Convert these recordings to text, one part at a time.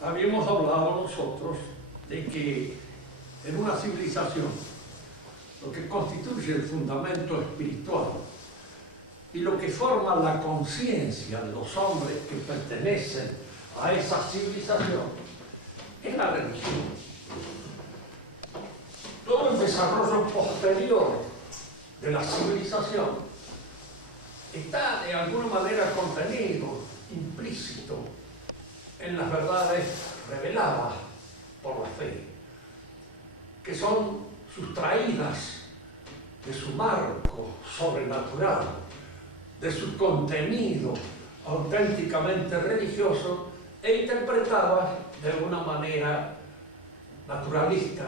Habíamos hablado nosotros de que en una civilización lo que constituye el fundamento espiritual y lo que forma la conciencia de los hombres que pertenecen a esa civilización es la religión. Todo el desarrollo posterior de la civilización está de alguna manera contenido, implícito, en las verdades reveladas por la fe, que son sustraídas de su marco sobrenatural, de su contenido auténticamente religioso e interpretadas de una manera naturalista,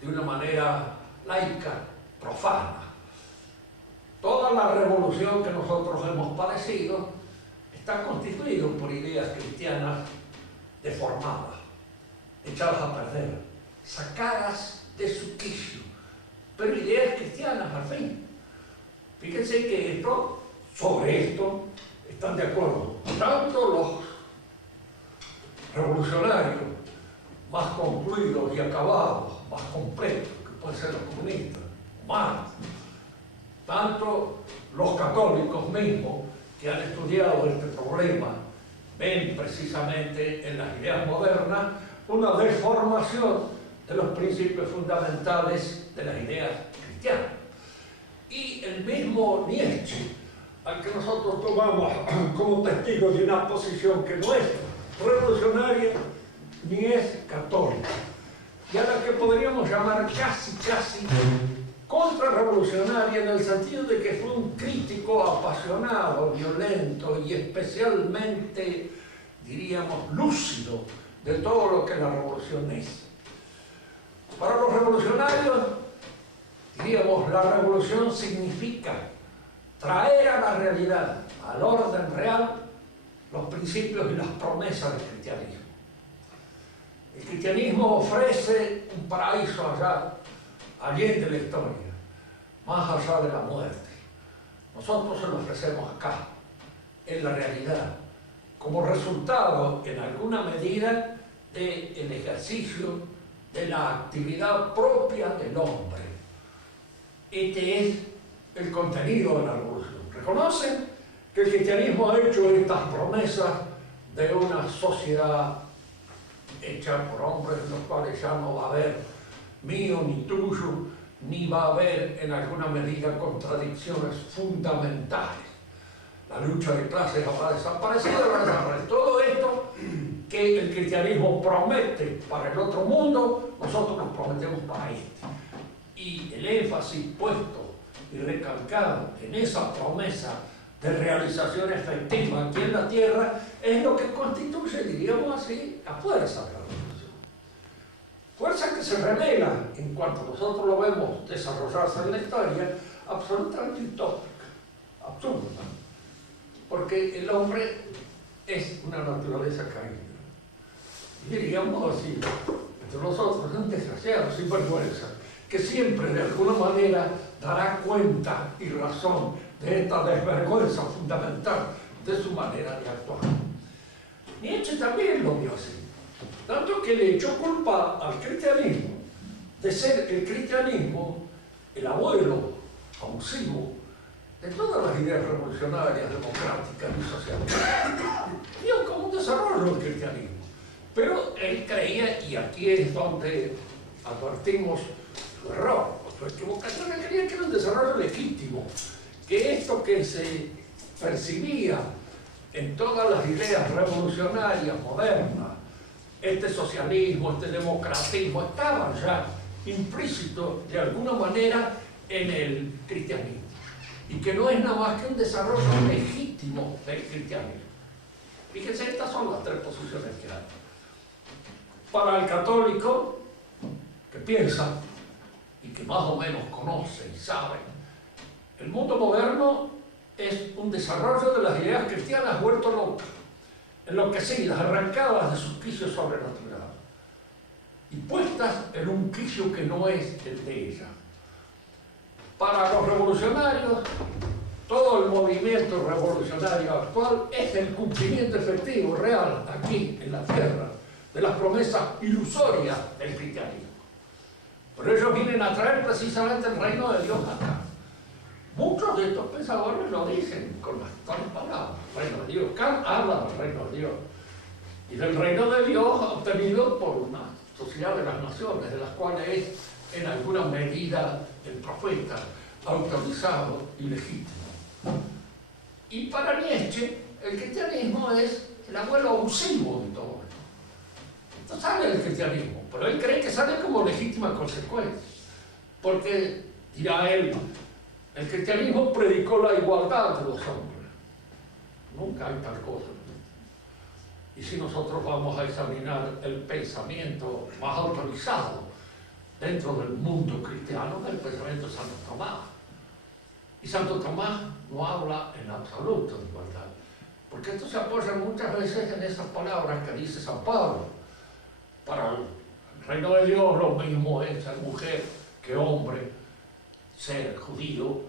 de una manera laica, profana. Toda la revolución que nosotros hemos padecido está constituido por ideas cristianas deformadas, echadas a perder, sacadas de su quicio, pero ideas cristianas al fin. Fíjense que sobre esto están de acuerdo tanto los revolucionarios más concluidos y acabados, más completos, que pueden ser los comunistas, Marx, tanto los católicos mismos, que han estudiado este problema, ven precisamente en las ideas modernas una deformación de los principios fundamentales de las ideas cristianas. Y el mismo Nietzsche, al que nosotros tomamos como testigo de una posición que no es revolucionaria ni es católica, y a la que podríamos llamar casi contrarrevolucionaria, en el sentido de que fue un crítico apasionado, violento y especialmente, diríamos, lúcido de todo lo que la revolución es. Para los revolucionarios, diríamos, la revolución significa traer a la realidad, al orden real, los principios y las promesas del cristianismo. El cristianismo ofrece un paraíso allende de la historia, más allá de la muerte. Nosotros se lo ofrecemos acá, en la realidad, como resultado, en alguna medida, del ejercicio de la actividad propia del hombre. Este es el contenido de la revolución. Reconocen que el cristianismo ha hecho estas promesas de una sociedad hecha por hombres, en los cuales ya no va a haber mío ni tuyo, ni va a haber en alguna medida contradicciones fundamentales. La lucha de clases habrá desaparecido, todo esto que el cristianismo promete para el otro mundo, nosotros nos prometemos para este. Y el énfasis puesto y recalcado en esa promesa de realización efectiva aquí en la tierra es lo que constituye, diríamos así, la fuerza de la revolución. Fuerza que se revela, en cuanto nosotros lo vemos desarrollarse en la historia, absolutamente utópica, absurda, porque el hombre es una naturaleza caída. Y diríamos así, entre nosotros es un desgraciado sin vergüenza, que siempre de alguna manera dará cuenta y razón de esta desvergüenza fundamental de su manera de actuar. Nietzsche también lo vio así, tanto que le echó culpa al cristianismo de ser el cristianismo el abuelo abusivo de todas las ideas revolucionarias, democráticas y socialistas. Vio como un desarrollo del cristianismo, pero él creía, y aquí es donde advertimos su error, su equivocación, él creía que era un desarrollo legítimo, que esto que se percibía en todas las ideas revolucionarias modernas, este socialismo, este democratismo, estaban ya implícitos de alguna manera en el cristianismo, y que no es nada más que un desarrollo legítimo del cristianismo. Fíjense, estas son las tres posiciones que hay. Para el católico, que piensa y que más o menos conoce y sabe, el mundo moderno es un desarrollo de las ideas cristianas vuelto locas, enloquecidas, arrancadas de sus quicios sobrenaturales y puestas en un quicio que no es el de ella. Para los revolucionarios, todo el movimiento revolucionario actual es el cumplimiento efectivo, real, aquí en la tierra, de las promesas ilusorias del cristianismo. Pero ellos vienen a traer precisamente el reino de Dios acá. Muchos de estos pensadores lo dicen con las actuales palabras, reino de Dios. Kant habla del reino de Dios y del reino de Dios obtenido por una sociedad de las naciones, de las cuales es en alguna medida el profeta autorizado y legítimo. Y para Nietzsche, el cristianismo es el abuelo abusivo de todo esto. Esto sale del cristianismo, pero él cree que sale como legítima consecuencia. Porque, dirá él, el cristianismo predicó la igualdad de los hombres. Nunca hay tal cosa. Y si nosotros vamos a examinar el pensamiento más autorizado dentro del mundo cristiano, el pensamiento de Santo Tomás. Y Santo Tomás no habla en absoluto de igualdad, porque esto se apoya muchas veces en esas palabras que dice San Pablo. Para el reino de Dios lo mismo es ser mujer que hombre, ser judío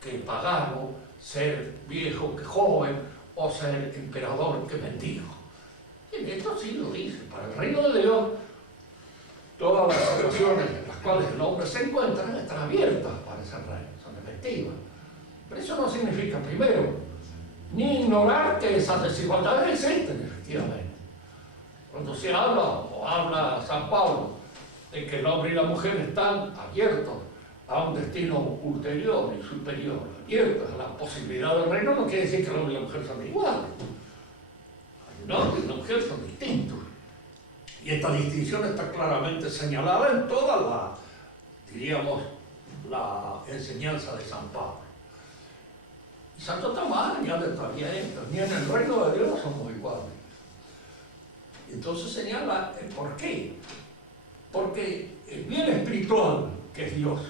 que pagano, ser viejo que joven, o ser emperador que mendigo. Y en esto sí lo dice. Para el reino de Dios, todas las situaciones en las cuales el hombre se encuentra están abiertas para ese reino, son efectivas. Pero eso no significa, primero, ni ignorar que esas desigualdades existen, efectivamente. Cuando se habla, o habla San Pablo, de que el hombre y la mujer están abiertos a un destino ulterior y superior, abiertos a la posibilidad del reino, no quiere decir que el hombre y la mujer son iguales. El hombre y la mujer son distintos. Y esta distinción está claramente señalada en toda la, diríamos, la enseñanza de San Pablo. Y Santo Tomás añade todavía esto: ni en el reino de Dios somos iguales. Y entonces señala el por qué. Porque el bien espiritual, que es Dios,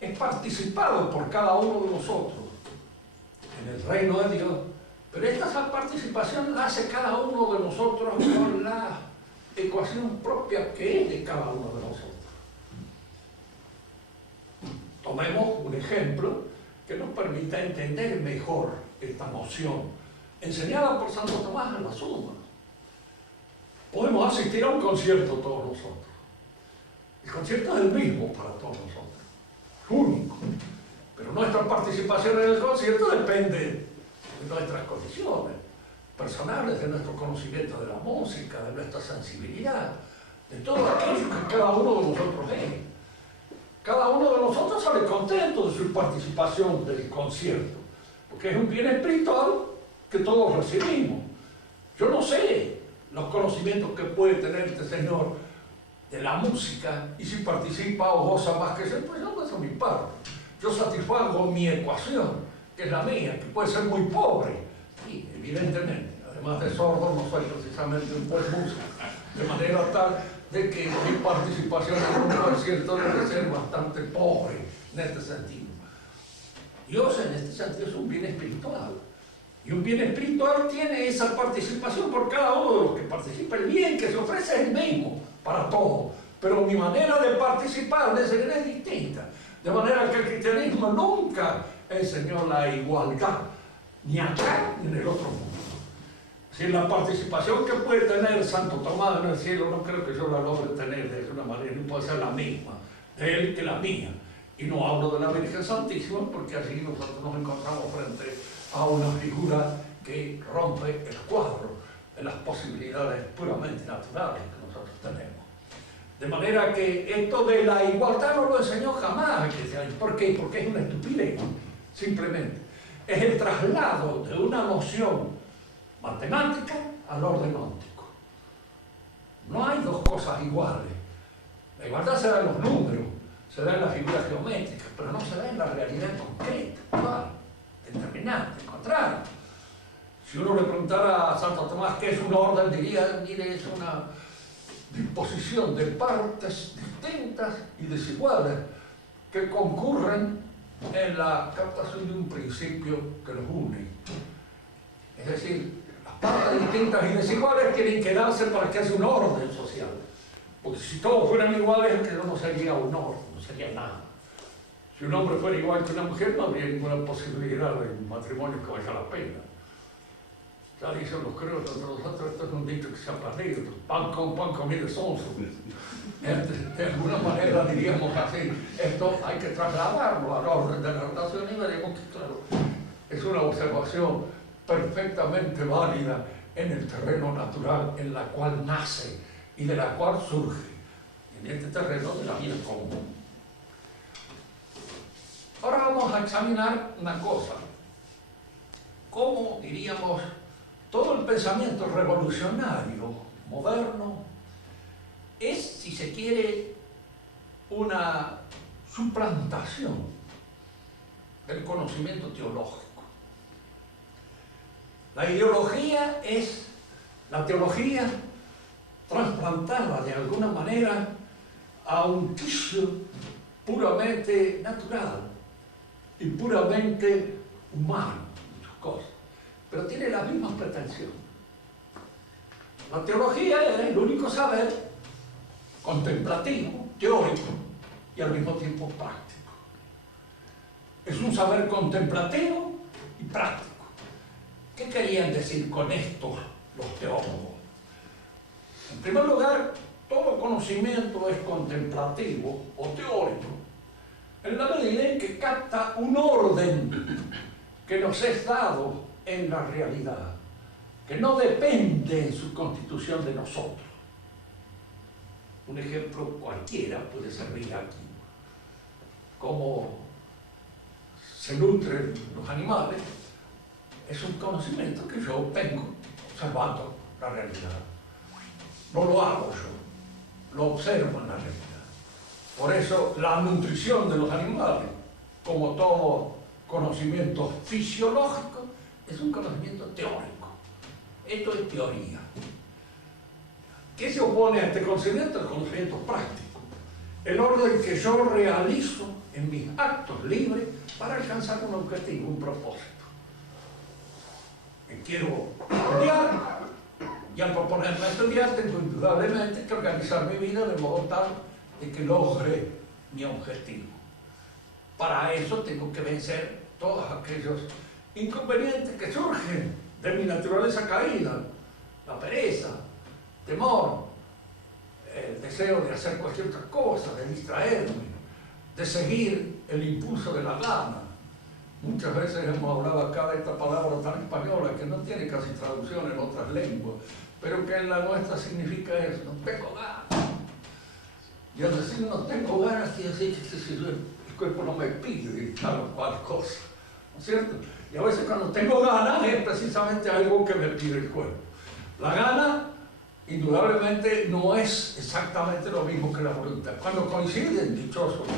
es participado por cada uno de nosotros en el reino de Dios, pero esta participación la hace cada uno de nosotros con la ecuación propia que es de cada uno de nosotros. Tomemos un ejemplo que nos permita entender mejor esta noción, enseñada por Santo Tomás en la Suma. Podemos asistir a un concierto todos nosotros. El concierto es el mismo para todos nosotros, único. Pero nuestra participación en el concierto depende de nuestras condiciones personales, de nuestro conocimiento de la música, de nuestra sensibilidad, de todo aquello que cada uno de nosotros es. Cada uno de nosotros sale contento de su participación del concierto, porque es un bien espiritual que todos recibimos. Yo no sé los conocimientos que puede tener este señor de la música, y si participa o goza más que yo, pues yo gozo mi parte. Yo satisfago mi ecuación, que es la mía, que puede ser muy pobre, y evidentemente, además de sordo, no soy precisamente un buen músico, de manera tal de que mi participación en un concierto debe ser bastante pobre en este sentido. Dios en este sentido es un bien espiritual, y un bien espiritual tiene esa participación por cada uno de los que participa. El bien que se ofrece es el mismo para todos, pero mi manera de participar de ese bien es distinta, de manera que el cristianismo nunca enseñó la igualdad, ni acá ni en el otro mundo. Si la participación que puede tener Santo Tomás en el cielo, no creo que yo la logre tener de una manera, no puede ser la misma de él que la mía. Y no hablo de la Virgen Santísima, porque allí nosotros nos encontramos frente a una figura que rompe el cuadro de las posibilidades puramente naturales que nosotros tenemos. De manera que esto de la igualdad no lo enseñó jamás el cristianismo. ¿Por qué? Porque es una estupidez, simplemente. Es el traslado de una noción matemática al orden óptico. No hay dos cosas iguales. La igualdad se da en los números, se da en las figuras geométricas, pero no se da en la realidad concreta, actual, determinante, contrario. Si uno le preguntara a Santo Tomás qué es un orden, diría, mire, es una disposición de partes distintas y desiguales que concurren en la captación de un principio que los une. Es decir, las partes distintas y desiguales tienen que darse para que haya un orden social. Porque si todos fueran iguales, aquello no sería un orden, no sería nada. Si un hombre fuera igual que una mujer, no habría ninguna posibilidad de un matrimonio que valga la pena. Ya dicen los criollos de nosotros, esto es un dicho que se ha perdido, pan con pan comido sonso. De alguna manera diríamos así, esto hay que trasladarlo al orden de la relación y veremos que, claro, es una observación perfectamente válida en el terreno natural en la cual nace y de la cual surge, en este terreno de la vida común. Ahora vamos a examinar una cosa, cómo, diríamos, todo el pensamiento revolucionario, moderno, es, si se quiere, una suplantación del conocimiento teológico. La ideología es la teología trasplantada de alguna manera a un quicio puramente natural y puramente humano, muchas cosas, pero tiene las mismas pretensiones. La teología es el único saber contemplativo, teórico y al mismo tiempo práctico. Es un saber contemplativo y práctico. ¿Qué querían decir con esto los teólogos? En primer lugar, todo conocimiento es contemplativo o teórico en la medida en que capta un orden que nos es dado en la realidad, que no depende en su constitución de nosotros. Un ejemplo cualquiera puede servir aquí. Cómo se nutren los animales es un conocimiento que yo obtengo observando la realidad. No lo hago yo, lo observo en la realidad. Por eso la nutrición de los animales, como todo conocimiento fisiológico, es un conocimiento teórico. Esto es teoría. ¿Qué se opone a este conocimiento? El conocimiento práctico. El orden que yo realizo en mis actos libres para alcanzar un objetivo, un propósito. Quiero estudiar, y al proponerme estudiar tengo indudablemente que organizar mi vida de modo tal de que logre mi objetivo. Para eso tengo que vencer todos aquellos inconvenientes que surgen de mi naturaleza caída, la pereza, temor, el deseo de hacer cualquier otra cosa, de distraerme, de seguir el impulso de la gana. Muchas veces hemos hablado acá de esta palabra tan española que no tiene casi traducción en otras lenguas, pero que en la nuestra significa eso, no tengo ganas. Y al decir no tengo ganas, quiere decir que el cuerpo no me pide tal o cual cosa, ¿no es cierto? Y a veces cuando tengo ganas es precisamente algo que me pide el cuerpo. La gana, indudablemente, no es exactamente lo mismo que la voluntad. Cuando coinciden, dichosos,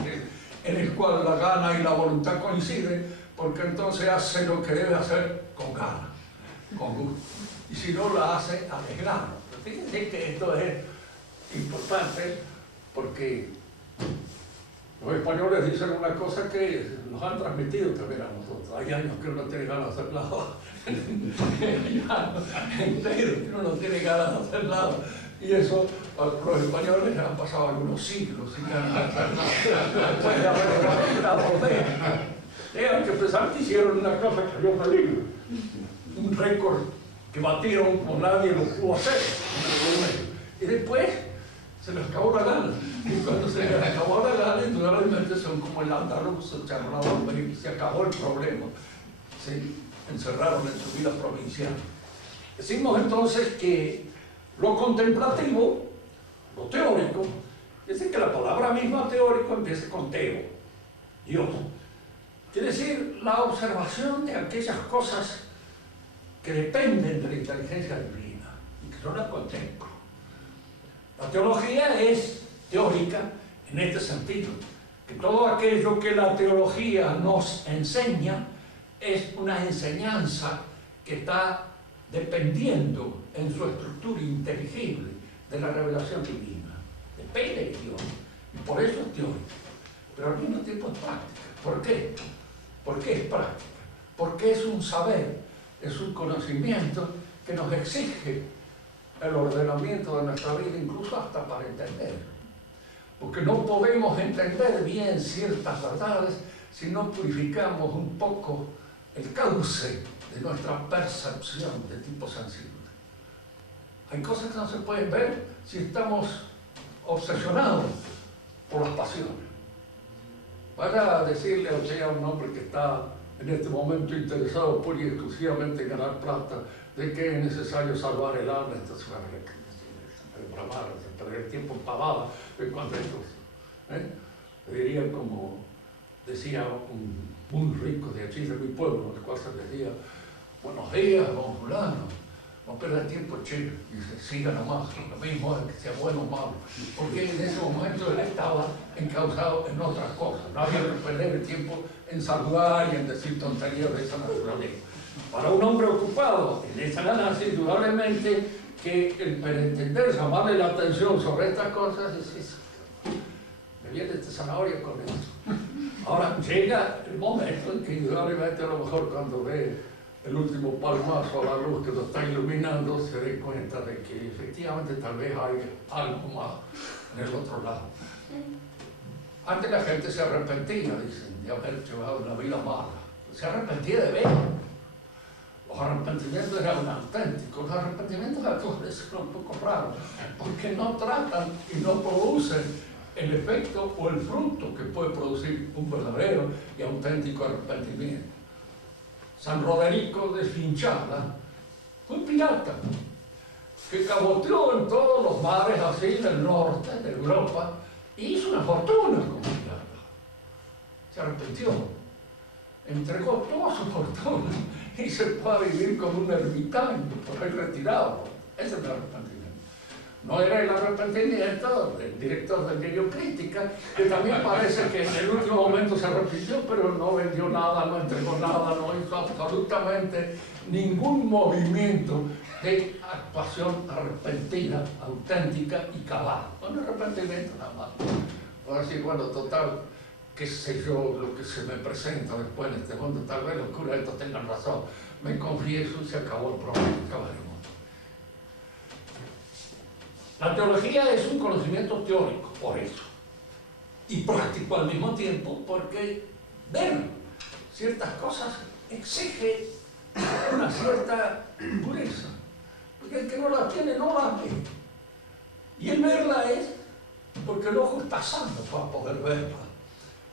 en el cual la gana y la voluntad coinciden, porque entonces hace lo que debe hacer con ganas, con gusto. Y si no, la hace a desgrano. Fíjense que esto es importante porque los españoles dicen una cosa que nos han transmitido también a nosotros. Hay años que uno tiene ganas de hacer nada. Hay años enteros que uno no tiene ganas de hacer nada. Y eso, los españoles han pasado algunos siglos sin ganas de hacer nada. Después de haber logrado tengan que pensar que hicieron una cosa que yo peligro. Un récord que batieron como nadie lo pudo hacer. Y después se les acabó la gana. Y cuando se les acabó la gana, indudablemente son como el andaluz, se charlaban y se acabó el problema. Se encerraron en su vida provincial. Decimos entonces que lo contemplativo, lo teórico, es decir, que la palabra misma teórico empieza con teo, Dios. Quiere decir la observación de aquellas cosas que dependen de la inteligencia divina y que yo las contemplo. La teología es teórica en este sentido, que todo aquello que la teología nos enseña es una enseñanza que está dependiendo en su estructura inteligible de la revelación divina. Depende de Dios, y por eso es teórica, pero al mismo tiempo es práctica. ¿Por qué? ¿Por qué es práctica? Porque es un saber, es un conocimiento que nos exige el ordenamiento de nuestra vida, incluso hasta para entender. Porque no podemos entender bien ciertas verdades si no purificamos un poco el cauce de nuestra percepción de tipo sensible. Hay cosas que no se pueden ver si estamos obsesionados por las pasiones. Vaya a decirle a usted a un hombre que está en este momento interesado pura y exclusivamente en ganar plata, de que es necesario salvar el alma, entonces va a ver que bramar, perder tiempo en pavadas en cuanto a cosas. Le diría como decía un muy rico de allí de mi pueblo, el cual se decía: buenos días, don fulano, no pierda tiempo, che, dice, siga nomás, lo mismo es que sea bueno o malo, porque en ese momento él estaba encauzado en otras cosas, no había que perder el tiempo en saludar y en decir tonterías de esa naturaleza. Para un hombre ocupado en esa ganancia, indudablemente que el pretender llamarle la atención sobre estas cosas es eso. Me viene esta zanahoria con esto. Ahora llega el momento en que indudablemente a lo mejor cuando ve el último palmazo a la luz que lo está iluminando, se dé cuenta de que efectivamente tal vez hay algo más en el otro lado. Antes la gente se arrepentía, dicen, de haber llevado una vida mala. Se arrepentía de ver. Los arrepentimientos eran auténticos. Los arrepentimientos actuales son un poco raros, porque no tratan y no producen el efecto o el fruto que puede producir un verdadero y auténtico arrepentimiento. San Roderico de Finchala fue un pirata que caboteó en todos los mares así del norte de Europa y hizo una fortuna como pirata. Se arrepintió, entregó toda su fortuna y se fue a vivir como un ermitaño por ahí retirado. Ese es el arrepentimiento. No era el arrepentimiento del director del diario Crítica, que también parece que en el último momento se arrepintió, pero no vendió nada, no entregó nada, no hizo absolutamente ningún movimiento de actuación arrepentida, auténtica y cabal. Un arrepentimiento nada más. Ahora sí, bueno, total, qué sé yo, lo que se me presenta después en este mundo, tal vez los curas estos tengan razón. Me confieso y se acabó el problema. Acabaremos. La teología es un conocimiento teórico, por eso, y práctico al mismo tiempo, porque ver ciertas cosas exige una cierta pureza, porque el que no la tiene no la ve. Y el verla es porque el ojo está sano para poder verla,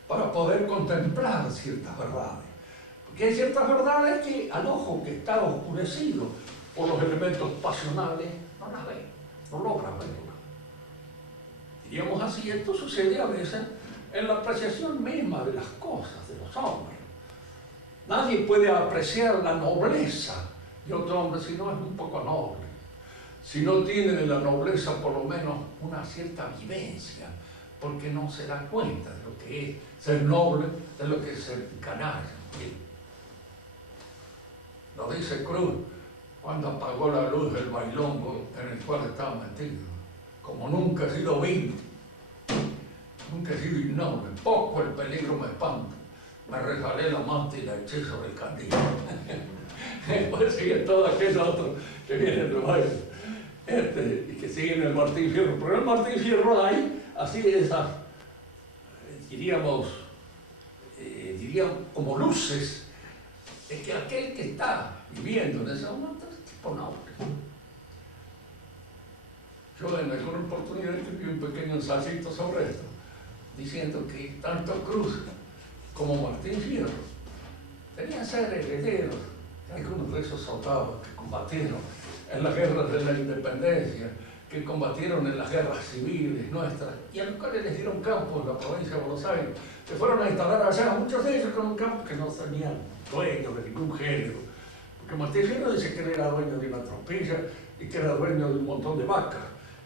para poder contemplar ciertas verdades. Porque hay ciertas verdades que al ojo que está oscurecido por los elementos pasionales no las ve. No logra verla. Diríamos así, esto sucede a veces en la apreciación misma de las cosas, de los hombres. Nadie puede apreciar la nobleza de otro hombre si no es un poco noble, si no tiene de la nobleza por lo menos una cierta vivencia, porque no se da cuenta de lo que es ser noble, de lo que es ser canalla. Lo dice Cruz cuando apagó la luz del bailongo en el cual estaba metido. Como nunca he sido vil, nunca he sido innoble, poco el peligro me espanta. Me resbalé la manta y la eché sobre el candil. Después sigue todo aquel otro que viene del baile, y que sigue en el Martín Fierro. Pero el Martín Fierro hay así esas, diríamos como luces, de que aquel que está viviendo en ese momento es tipo noble. Yo en alguna oportunidad escribí un pequeño ensayito sobre esto, diciendo que tanto Cruz como Martín Fierro tenían que ser herederos de algunos de esos soldados que combatieron en las guerras de la independencia, que combatieron en las guerras civiles nuestras, y a los cuales les dieron campo en la provincia de Buenos Aires, que fueron a instalar allá, muchos de ellos con un campo que no tenían dueño de ningún género. Porque Martín Fierro dice que él era dueño de una tropilla y que era dueño de un montón de vacas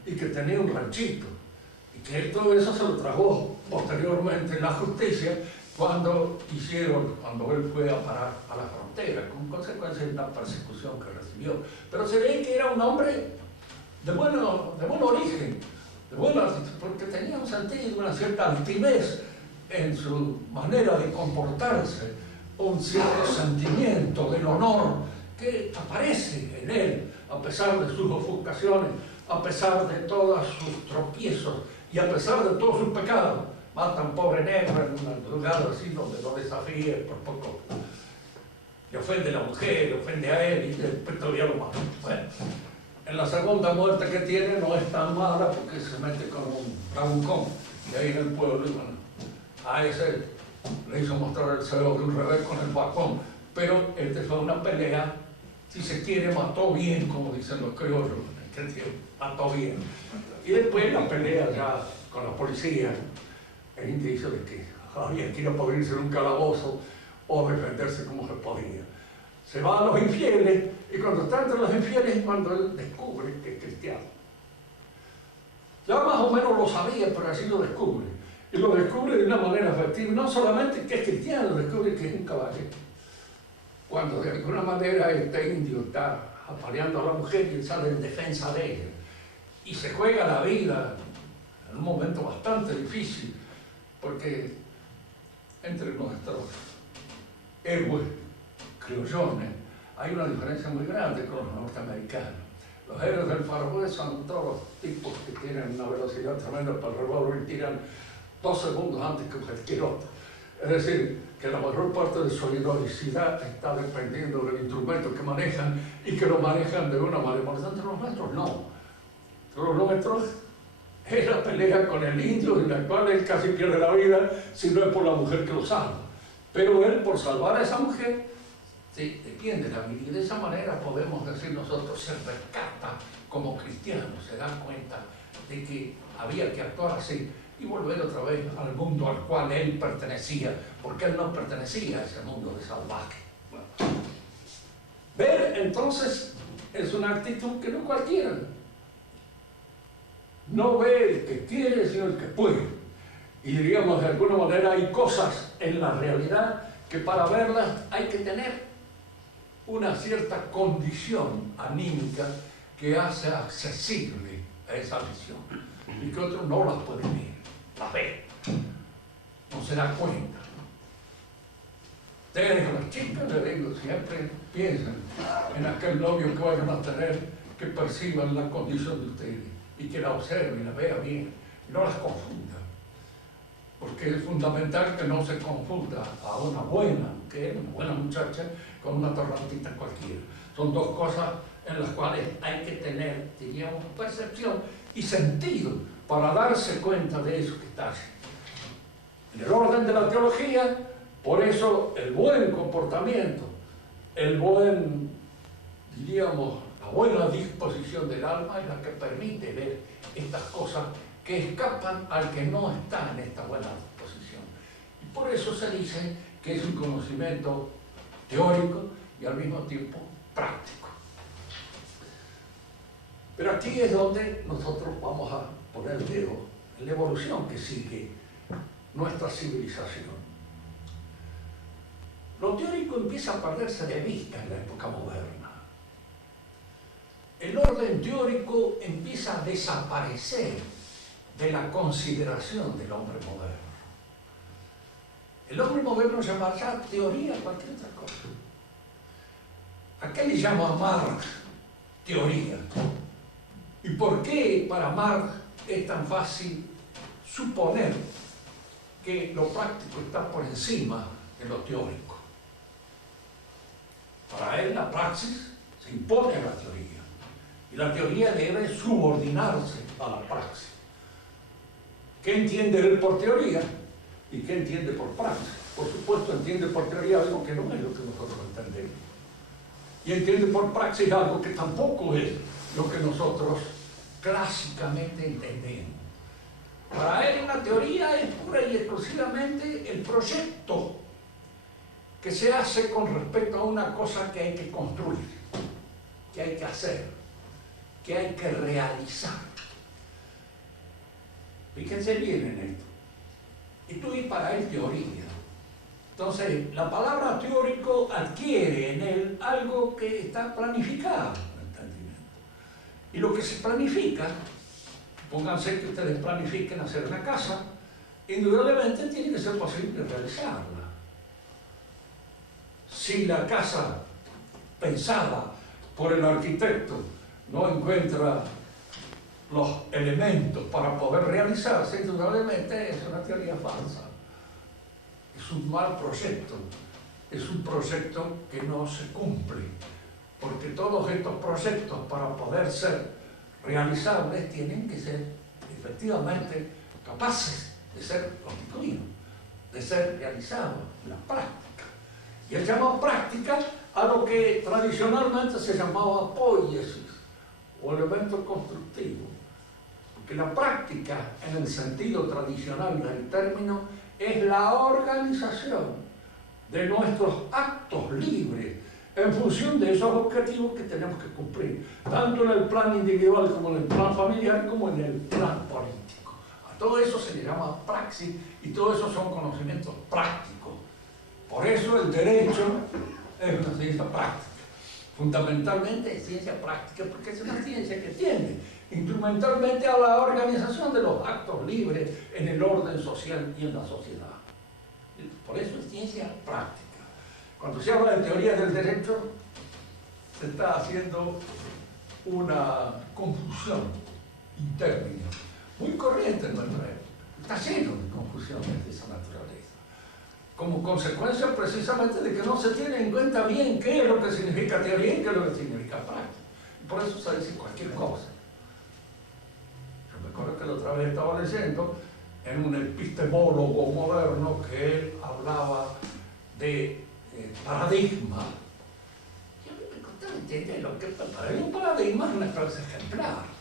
y que tenía un ranchito y que él todo eso se lo tragó posteriormente la justicia cuando él fue a parar a la frontera, con consecuencia de una persecución que recibió. Pero se ve que era un hombre de buen origen, porque tenía un sentido, una cierta altivez en su manera de comportarse, un cierto sentimiento del honor que aparece en él, a pesar de sus ofuscaciones, a pesar de todos sus tropiezos y a pesar de todos sus pecados. Mata a un pobre negro en un lugar así donde lo desafíe por poco. le ofende a la mujer, le ofende a él y después todavía lo mata. Bueno, en la segunda muerte que tiene no es tan mala porque se mete con un bravucón de ahí en el pueblo y bueno, a ese le hizo mostrar el celo de un revés con el bastón, pero este fue una pelea, si se quiere, mató bien, como dicen los criollos, mató bien. Y después la pelea ya con la policía, el indicio de que había que ir a podrirse en un calabozo o defenderse como se podía. Se va a los infieles y cuando está entre los infieles es cuando él descubre que es cristiano. Ya más o menos lo sabía, pero así lo descubre. Y lo descubre de una manera efectiva. No solamente que es cristiano, descubre que es un caballero. Cuando de alguna manera este indio está apaleando a la mujer y él sale en defensa de ella. Y se juega la vida en un momento bastante difícil, porque entre nuestros héroes criollones hay una diferencia muy grande con los norteamericanos. Los héroes del Far West son todos los tipos que tienen una velocidad tremenda para el revólver y tiran 2 segundos antes que cualquier otro. Es decir, que la mayor parte de su heroicidad está dependiendo del instrumento que manejan y que lo manejan de una manera. Por tanto, los nuestros no. Los nuestros es la pelea con el indio en la cual él casi pierde la vida si no es por la mujer que lo salva. Pero él, por salvar a esa mujer, sí, defiende la vida. Y de esa manera podemos decir nosotros, se rescata como cristiano, se da cuenta de que había que actuar así y volver otra vez al mundo al cual él pertenecía, porque él no pertenecía a ese mundo de salvaje. Bueno. Ver entonces es una actitud que no cualquiera. No ve el que quiere, sino el que puede. Y diríamos, de alguna manera, hay cosas en la realidad que para verlas hay que tener una cierta condición anímica que hace accesible a esa visión. Y que otros no las pueden ver, las ve, no se da cuenta. Ustedes a las chicas, les digo, siempre piensen en aquel novio que vayan a tener, que perciban la condición de ustedes y que la observen y la vean bien y no las confundan, porque es fundamental que no se confunda a una buena mujer, una buena muchacha con una torrantita cualquiera. Son dos cosas en las cuales hay que tener, diríamos, percepción y sentido para darse cuenta de eso que está haciendo. En el orden de la teología, por eso el buen comportamiento, el buen, diríamos, la buena disposición del alma es la que permite ver estas cosas que escapan al que no está en esta buena disposición. Y por eso se dice que es un conocimiento teórico y al mismo tiempo práctico. Pero aquí es donde nosotros vamos a poner el dedo en la evolución que sigue nuestra civilización. Lo teórico empieza a perderse de vista en la época moderna. El orden teórico empieza a desaparecer de la consideración del hombre moderno. El hombre moderno llama ya teoría cualquier otra cosa. ¿A qué le llama a Marx teoría? ¿Y por qué para Marx es tan fácil suponer que lo práctico está por encima de lo teórico? Para él la praxis se impone a la teoría y la teoría debe subordinarse a la praxis. ¿Qué entiende él por teoría y qué entiende por praxis? Por supuesto entiende por teoría algo que no es lo que nosotros entendemos y entiende por praxis algo que tampoco es lo que nosotros clásicamente entendemos. Para él una teoría es pura y exclusivamente el proyecto que se hace con respecto a una cosa que hay que construir, que hay que hacer, que hay que realizar. Fíjense bien en esto. Y tú y para él teoría. Entonces, la palabra teórico adquiere en él algo que está planificado en el entendimiento. Y lo que se planifica, pónganse que ustedes planifiquen hacer una casa, indudablemente tiene que ser posible realizarla. Si la casa pensada por el arquitecto no encuentra los elementos para poder realizarse, indudablemente es una teoría falsa. Es un mal proyecto, es un proyecto que no se cumple, porque todos estos proyectos, para poder ser realizables, tienen que ser efectivamente capaces de ser constituidos, de ser realizados en la práctica. Y él llamó práctica a lo que tradicionalmente se llamaba poiesis, o elemento constructivo. Porque la práctica, en el sentido tradicional del término, es la organización de nuestros actos libres en función de esos objetivos que tenemos que cumplir, tanto en el plan individual como en el plan familiar, como en el plan político. A todo eso se le llama praxis y todo eso son conocimientos prácticos. Por eso el derecho es una ciencia práctica. Fundamentalmente es ciencia práctica porque es una ciencia que tiende instrumentalmente a la organización de los actos libres en el orden social y en la sociedad. Por eso es ciencia práctica. Cuando se habla de teoría del derecho, se está haciendo una confusión interna muy corriente en nuestra época. Está lleno de confusiones de esa naturaleza, como consecuencia precisamente de que no se tiene en cuenta bien qué es lo que significa teoría y qué es lo que significa práctica. Y por eso se dice cualquier cosa. Yo me acuerdo que la otra vez estaba leyendo en un epistemólogo moderno que él hablaba de paradigma. Y a mí me costaba entender lo que para él un paradigma es una clase ejemplar.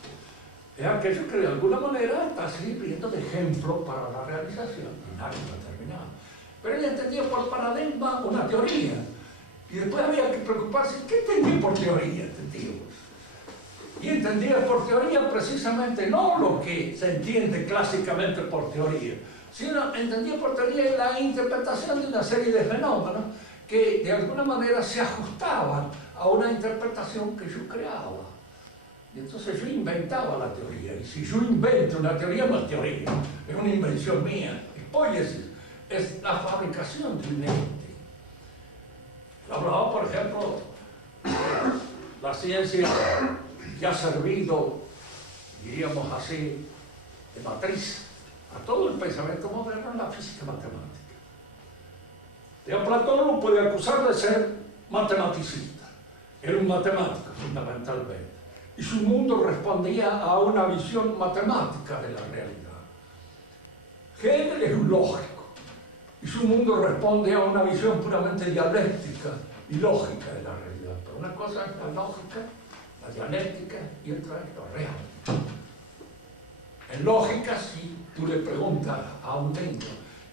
Es aquello que de alguna manera está sirviendo de ejemplo para la realización de algo determinado. Pero él entendía por paradigma una teoría. Y después había que preocuparse, ¿qué entendía por teoría este tío? Y entendía por teoría precisamente no lo que se entiende clásicamente por teoría, sino entendía por teoría la interpretación de una serie de fenómenos que de alguna manera se ajustaban a una interpretación que yo creaba. Y entonces yo inventaba la teoría. Y si yo invento una teoría, no es teoría, es una invención mía. Es poiesis, es la fabricación de un ente. Hablaba, por ejemplo, la ciencia que ha servido, diríamos así, de matriz a todo el pensamiento moderno en la física matemática. Y a Platón lo puede acusar de ser matematicista. Era un matemático, fundamentalmente. Y su mundo respondía a una visión matemática de la realidad. Hegel es un lógico. Y su mundo responde a una visión puramente dialéctica y lógica de la realidad. Pero una cosa es la lógica, la dialéctica, y otra es lo real. En lógica, si tú le preguntas a un niño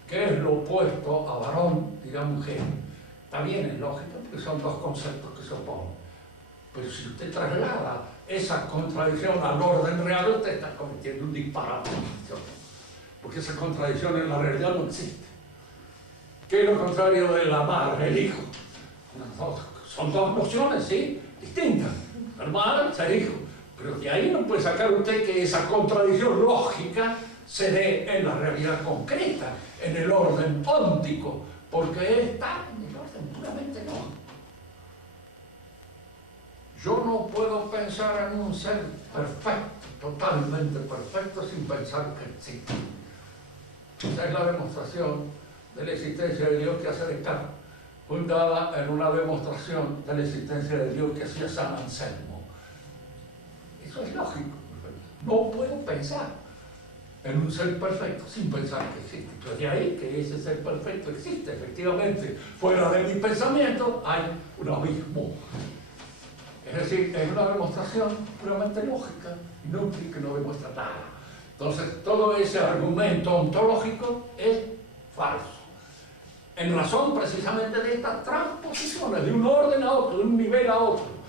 qué es lo opuesto a varón, dirá mujer. Está bien en lógica, porque son dos conceptos que se oponen. Pero si usted traslada esa contradicción al orden real, usted está cometiendo un disparate. Porque esa contradicción en la realidad no existe. ¿Qué es lo contrario de la madre, el hijo? Son dos nociones, ¿sí? Distintas. Ser madre, ser hijo. Pero de ahí no puede sacar usted que esa contradicción lógica se dé en la realidad concreta, en el orden óntico, porque está en el orden puramente lógico. Yo no puedo pensar en un ser perfecto, totalmente perfecto, sin pensar que existe. Esa es la demostración de la existencia de Dios que hace Descartes, fundada en una demostración de la existencia de Dios que hacía San Anselmo. Eso es lógico. No puedo pensar en un ser perfecto sin pensar que existe. Pero de ahí que ese ser perfecto existe, efectivamente. Fuera de mi pensamiento hay un abismo. Es decir, es una demostración puramente lógica, inútil, que no demuestra nada. Entonces, todo ese argumento ontológico es falso. En razón precisamente de estas transposiciones de un orden a otro, de un nivel a otro.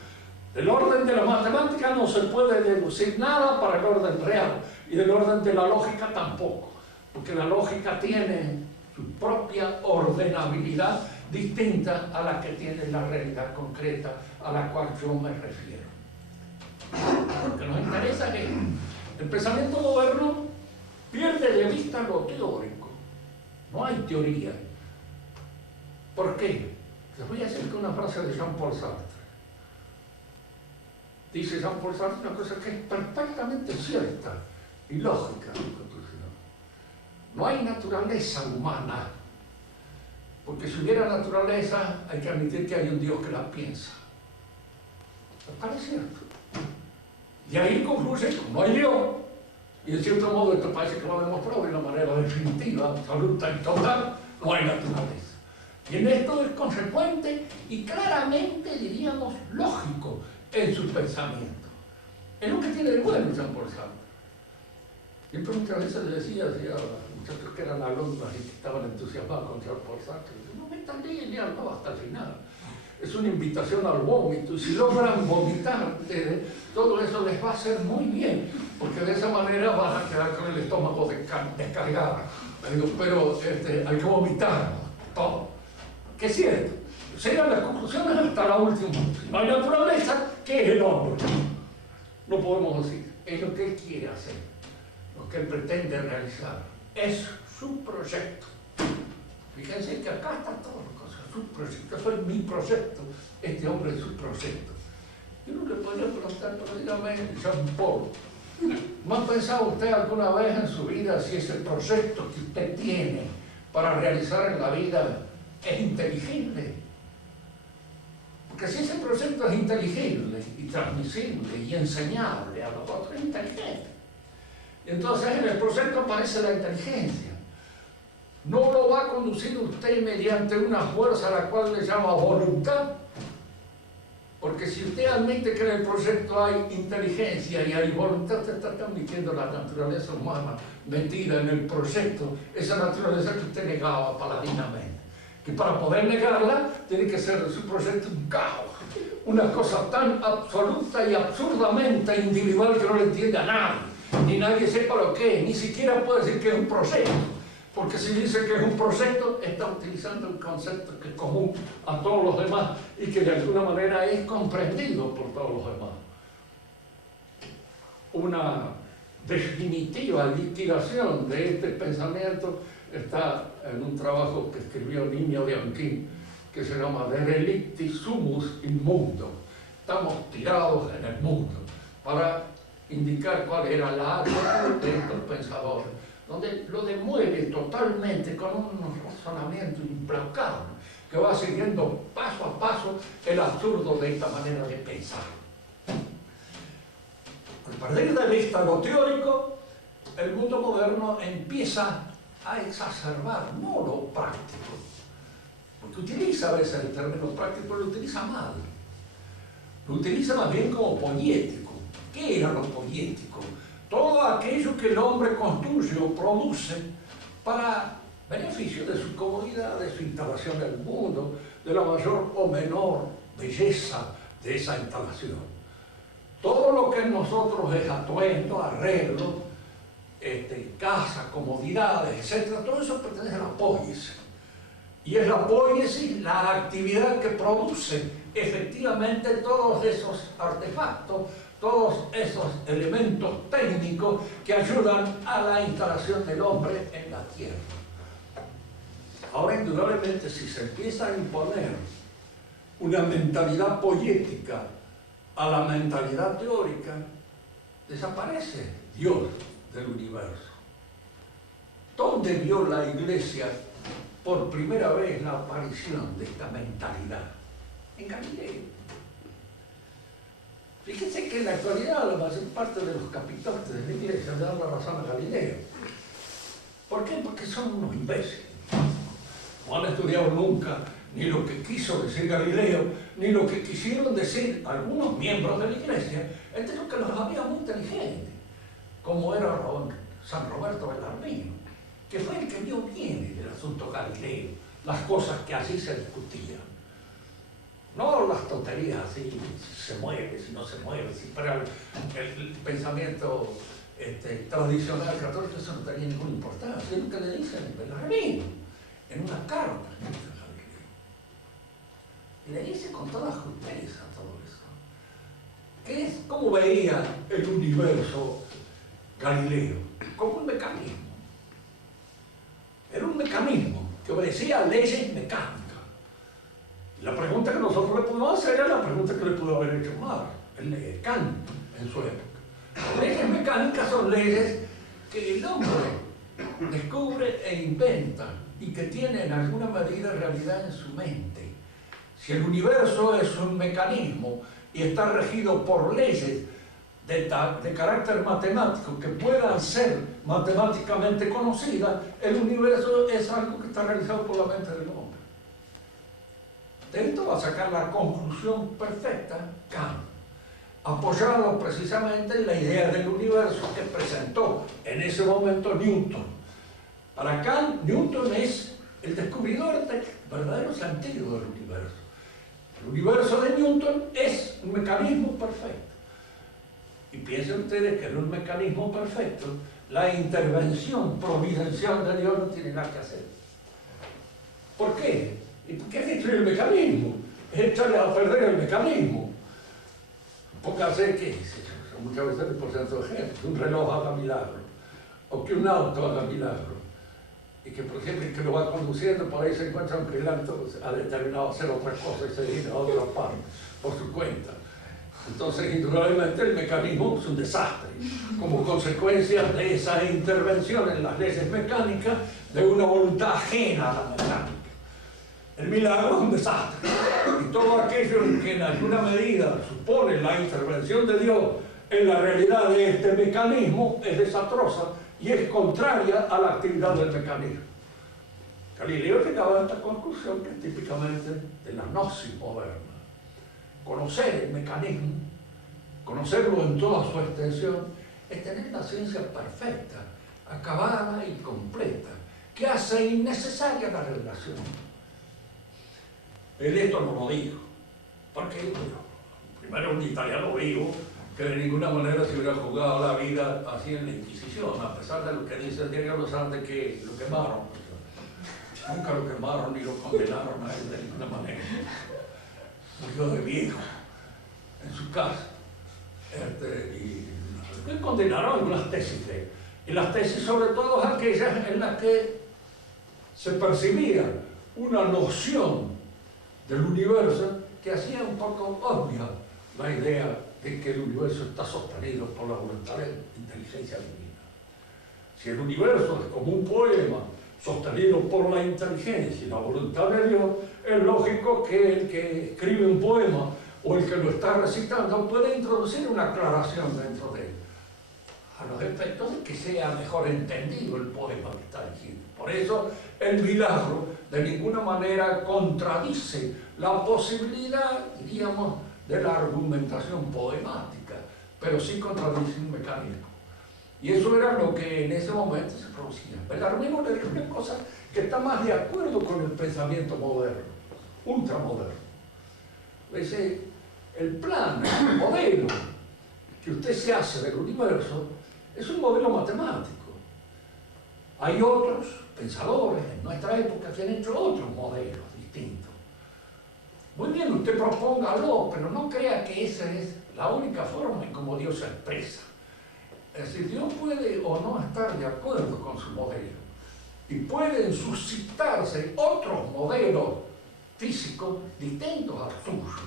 Del orden de la matemática no se puede deducir nada para el orden real, y del orden de la lógica tampoco, porque la lógica tiene su propia ordenabilidad distinta a la que tiene la realidad concreta a la cual yo me refiero. Lo que nos interesa es que el pensamiento moderno pierde de vista lo teórico. No hay teoría. ¿Por qué? Les voy a decir que una frase de Jean-Paul Sartre. Dice Jean-Paul Sartre una cosa que es perfectamente cierta y lógica. No hay naturaleza humana, Porque si hubiera naturaleza, hay que admitir que hay un Dios que la piensa. Tal es cierto. Y ahí concluye que no hay Dios. Y de cierto modo esto parece que lo ha demostrado de una manera definitiva, absoluta y total, no hay naturaleza. Y en esto es consecuente y claramente, diríamos, lógico en sus pensamientos. Es lo que tiene de bueno Jean Paul Sartre. Siempre muchas veces le decía a los muchachos que eran alumnos y que estaban entusiasmados con Jean Paul Sartre, no me están leyendo hasta el final. Es una invitación al vómito, y si logran vomitar, todo eso les va a hacer muy bien, porque de esa manera van a quedar con el estómago descargado. Pero hay que vomitar todo. Que es cierto, llegan las conclusiones hasta la última. Si no hay naturaleza, ¿qué es el hombre? No podemos decir, es lo que él quiere hacer, lo que él pretende realizar, es su proyecto. Fíjense que acá está todo. Su proyecto, soy mi proyecto, este hombre es su proyecto. Yo no le podría preguntar, pero dígame, Jean Paul, ¿no ha pensado usted alguna vez en su vida si ese proyecto que usted tiene para realizar en la vida es inteligible? Porque si ese proyecto es inteligible y transmisible y enseñable a los otros, es inteligente. Entonces en el proyecto aparece la inteligencia. No lo va a conducir usted mediante una fuerza a la cual le llama voluntad, porque si usted admite que en el proyecto hay inteligencia y hay voluntad, usted está admitiendo la naturaleza humana metida en el proyecto, esa naturaleza que usted negaba paladinamente, que para poder negarla tiene que ser su proyecto un caos, una cosa tan absoluta y absurdamente individual que no le entiende a nadie, ni nadie sepa lo que es, ni siquiera puede decir que es un proyecto. Porque si dice que es un proyecto, está utilizando un concepto que es común a todos los demás y que de alguna manera es comprendido por todos los demás. Una definitiva liquidación de este pensamiento está en un trabajo que escribió Niño de Anquín, que se llama De Relicti Sumus in Mundo. Estamos tirados en el mundo, para indicar cuál era la actitud de estos pensadores, donde lo demueve totalmente con un razonamiento implacable que va siguiendo paso a paso el absurdo de esta manera de pensar. Al perder de vista lo teórico, el mundo moderno empieza a exacerbar, no lo práctico, porque utiliza a veces el término práctico, lo utiliza mal, lo utiliza más bien como poético. ¿Qué era lo poético? Todo aquello que el hombre construye o produce para beneficio de su comodidad, de su instalación en el mundo, de la mayor o menor belleza de esa instalación. Todo lo que en nosotros es atuendo, arreglo, casa, comodidades, etc., todo eso pertenece a la poiesis. Y es la poiesis la actividad que produce efectivamente todos esos artefactos, todos esos elementos técnicos que ayudan a la instalación del hombre en la tierra. Ahora, indudablemente, si se empieza a imponer una mentalidad poética a la mentalidad teórica, desaparece Dios del universo. ¿Dónde vio la Iglesia por primera vez la aparición de esta mentalidad? En Galileo. Fíjense que en la actualidad la mayor parte de los capitales de la Iglesia le dan la razón a Galileo. ¿Por qué? Porque son unos imbéciles. No han estudiado nunca ni lo que quiso decir Galileo, ni lo que quisieron decir algunos miembros de la Iglesia, entre los que los había muy inteligentes, como era San Roberto Belarmino, que fue el que vio bien el asunto Galileo, las cosas que así se discutían. No las tonterías así, si se mueve, si no se mueve, si para el pensamiento tradicional católico, eso no tenía ninguna importancia. Es lo que le dicen a Belarmino en una carta. Y le dice con toda justeza todo eso. ¿Cómo veía el universo Galileo? Como un mecanismo. Era un mecanismo que obedecía a leyes mecánicas. La pregunta que nosotros le pudimos hacer era la pregunta que le pudo haber hecho Kant en su época. Las leyes mecánicas son leyes que el hombre descubre e inventa y que tiene en alguna medida realidad en su mente. Si el universo es un mecanismo y está regido por leyes de carácter matemático que puedan ser matemáticamente conocidas, el universo es algo que está realizado por la mente del hombre. De esto va a sacar la conclusión perfecta Kant, apoyado precisamente en la idea del universo que presentó en ese momento Newton. Para Kant, Newton es el descubridor del verdadero sentido del universo. El universo de Newton es un mecanismo perfecto. Y piensen ustedes que en un mecanismo perfecto, la intervención providencial de Dios no tiene nada que hacer. ¿Por qué? ¿Y por qué es destruir el mecanismo? Es echarle a perder el mecanismo. Póngase que, muchas veces le ponen otro ejemplo, que un reloj haga milagro, o que un auto haga milagro, y que por ejemplo el que lo va conduciendo por ahí se encuentra un que el auto ha determinado hacer otra cosa y se viene a otra parte por su cuenta. Entonces, indudablemente, el mecanismo es un desastre, como consecuencia de esa intervención en las leyes mecánicas de una voluntad ajena a la mecánica. El milagro es un desastre, y todo aquello que en alguna medida supone la intervención de Dios en la realidad de este mecanismo es desastrosa y es contraria a la actividad del mecanismo. Galileo llegaba a esta conclusión que es típicamente de la gnosis moderna. Conocer el mecanismo, conocerlo en toda su extensión, es tener la ciencia perfecta, acabada y completa, que hace innecesaria la revelación. Él esto no lo dijo, porque primero un italiano vivo que de ninguna manera se hubiera jugado la vida así en la Inquisición, a pesar de lo que dice el diario Los Andes que lo quemaron. Nunca lo quemaron ni lo condenaron a él de ninguna manera. Murió de viejo en su casa. Y condenaron algunas tesis de él. Y las tesis sobre todo aquellas en las que se percibía una noción del universo que hacía un poco obvia la idea de que el universo está sostenido por la voluntad de inteligencia divina. Si el universo es como un poema sostenido por la inteligencia y la voluntad de Dios, es lógico que el que escribe un poema o el que lo está recitando puede introducir una aclaración dentro de él, a los efectos de que sea mejor entendido el poema que está diciendo. Por eso el milagro de ninguna manera contradice la posibilidad, diríamos, de la argumentación poemática, pero sí contradice un mecanismo. Y eso era lo que en ese momento se producía. Bellarmino le dijo una cosa que está más de acuerdo con el pensamiento moderno, ultramoderno. Dice, el plan, el modelo que usted se hace del universo es un modelo matemático. Hay otros pensadores en nuestra época que han hecho otros modelos distintos. Muy bien, usted propóngalo, pero no crea que esa es la única forma en cómo Dios se expresa. Es decir, Dios puede o no estar de acuerdo con su modelo y pueden suscitarse otros modelos físicos distintos al suyo.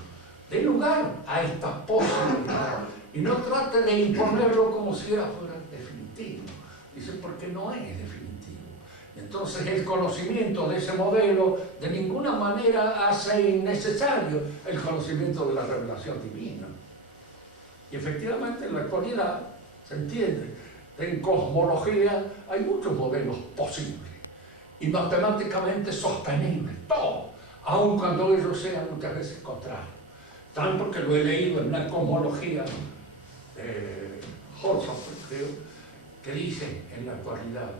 Dé lugar a esta posibilidad y no trate de imponerlo como si fuera definitivo. Dice, porque no es definitivo. Entonces el conocimiento de ese modelo de ninguna manera hace innecesario el conocimiento de la revelación divina. Y efectivamente en la actualidad se entiende, en cosmología hay muchos modelos posibles y matemáticamente sostenibles, todo, aun cuando ellos sean muchas veces contrarios. Tanto que lo he leído en la cosmología de Hodgson, creo, que dice en la actualidad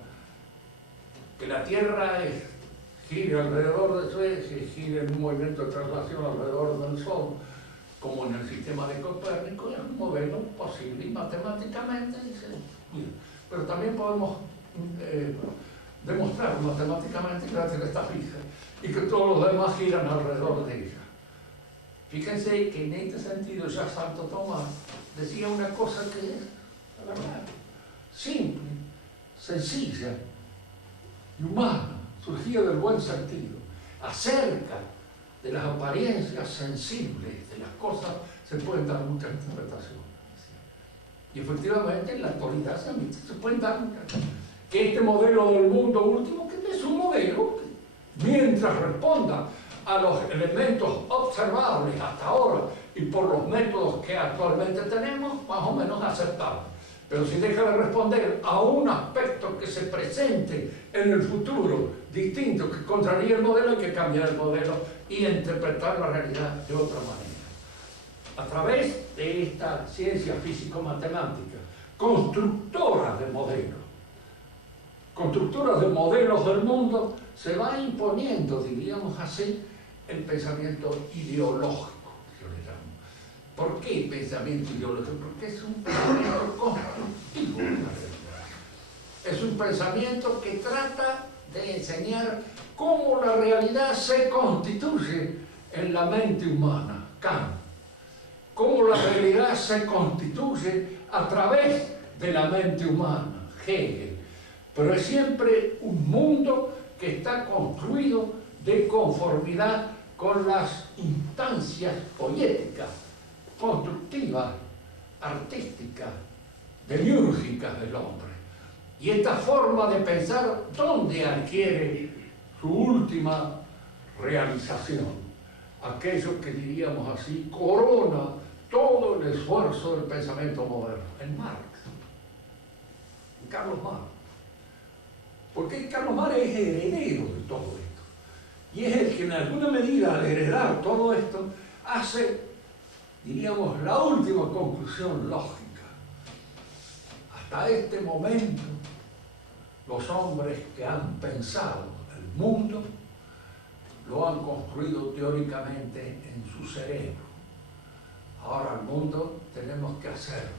que la Tierra gira alrededor de su eje, gira en un movimiento de traslación alrededor del Sol, como en el sistema de Copérnico, es un modelo posible y matemáticamente dice, pero también podemos demostrar matemáticamente que la Tierra está fija y que todos los demás giran alrededor de ella. Fíjense que en este sentido ya Santo Tomás decía una cosa que es, la verdad, simple, sencilla y humana, surgía del buen sentido, acerca de las apariencias sensibles de las cosas se pueden dar muchas interpretaciones. Y efectivamente en la actualidad se pueden dar muchas. que este modelo del mundo último, que es un modelo que, mientras responda a los elementos observables hasta ahora y por los métodos que actualmente tenemos, más o menos aceptable. Pero si deja de responder a un aspecto que se presente en el futuro distinto, que contraría el modelo, hay que cambiar el modelo y interpretar la realidad de otra manera. A través de esta ciencia físico-matemática, constructora de modelos del mundo, se va imponiendo, diríamos así, el pensamiento ideológico, yo le llamo. ¿Por qué pensamiento ideológico? Porque es un pensamiento constructivo de la realidad. Es un pensamiento que trata de enseñar cómo la realidad se constituye en la mente humana, Kant. Cómo la realidad se constituye a través de la mente humana, Hegel. Pero es siempre un mundo que está construido de conformidad con las instancias poéticas, constructivas, artísticas, demiúrgicas del hombre. Y esta forma de pensar, ¿dónde adquiere su última realización? Aquello que diríamos así, corona todo el esfuerzo del pensamiento moderno, en Marx, en Carlos Marx. Porque Carlos Marx es heredero de todo esto. Y es el que en alguna medida al heredar todo esto hace, diríamos, la última conclusión lógica. Hasta este momento, los hombres que han pensado el mundo lo han construido teóricamente en su cerebro. Ahora el mundo tenemos que hacerlo.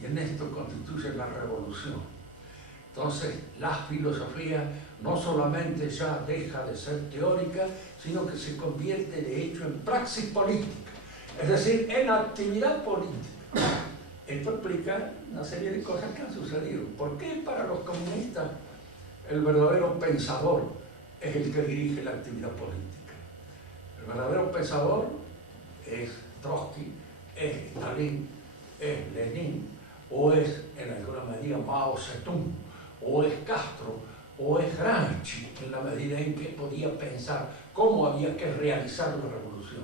Y en esto constituye la revolución. Entonces, la filosofía no solamente ya deja de ser teórica, sino que se convierte de hecho en praxis política, es decir, en actividad política. Esto explica una serie de cosas que han sucedido. ¿Por qué para los comunistas el verdadero pensador es el que dirige la actividad política? El verdadero pensador es Trotsky, es Stalin, es Lenin, o es en alguna medida Mao Zedong, o es Castro, o es Gramsci, en la medida en que podía pensar cómo había que realizar la revolución.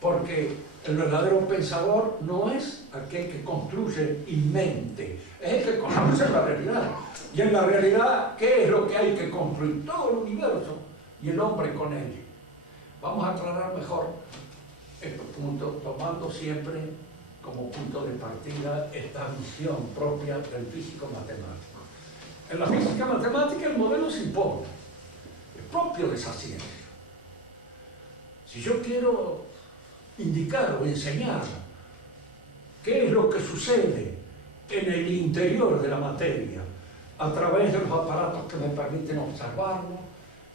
Porque el verdadero pensador no es aquel que construye en mente, es el que construye la realidad. Y en la realidad, ¿qué es lo que hay que construir? Todo el universo y el hombre con él. Vamos a aclarar mejor estos puntos, tomando siempre como punto de partida esta visión propia del físico matemático. En la física matemática el modelo se impone, es propio de esa ciencia. Si yo quiero indicar o enseñar qué es lo que sucede en el interior de la materia a través de los aparatos que me permiten observarlo,